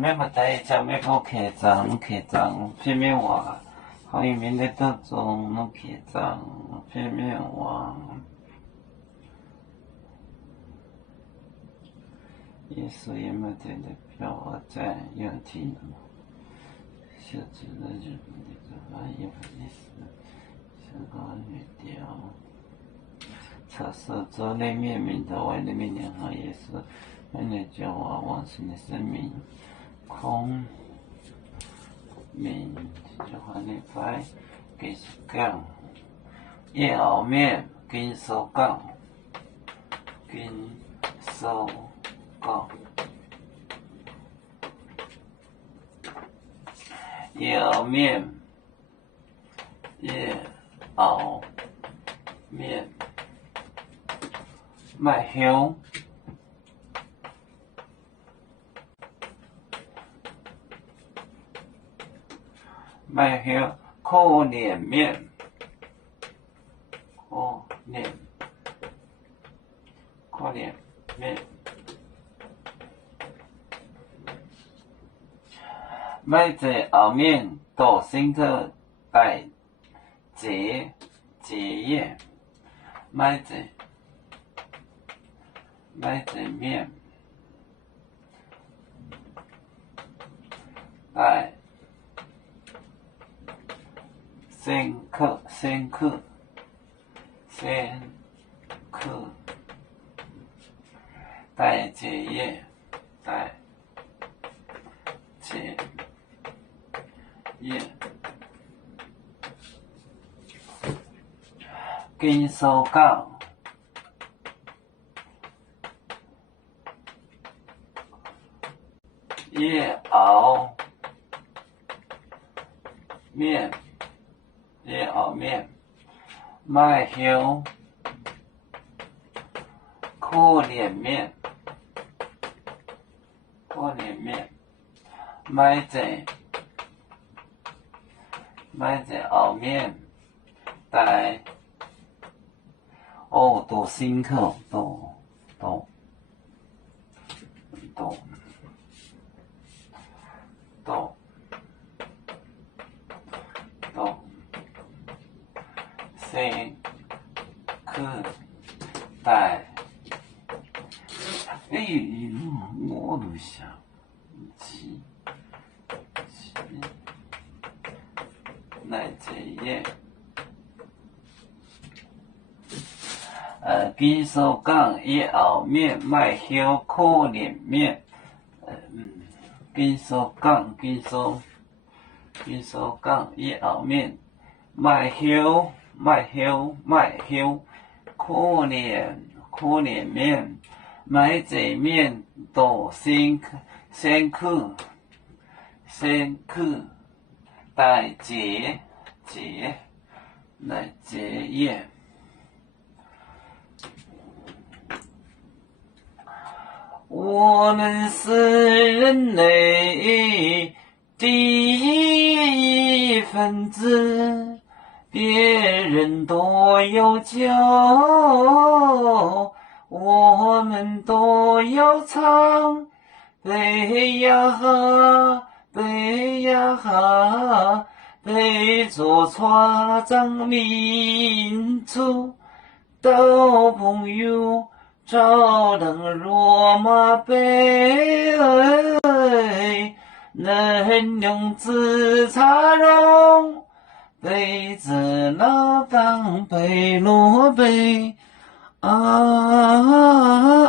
免么在叫免好客栈，片面话，好伊面的当中弄客栈，片面话。耶稣也没在的表我在要听的，小子的日本的这玩意意思，香港语调。测试这类面名的外的面联合也是为了救我往生的生命，空名就话你快继续讲，叶后面跟手讲，叶后面卖香，可怜面，卖在后面到新特带结业，卖在面带先客带结业跟手讲叶后面卖香可怜面卖在后面带多辛苦多辛苦带我都想来这页跟手讲叶后面卖香可怜面，跟手讲叶后面卖香可怜面，卖这面多辛苦带结来结业。我们是人类第一分子，别人都有酒，我们都要唱，背呀哈，背着船长民族到朋友照亮罗马杯，能用紫茶蓉杯子老当杯落杯啊。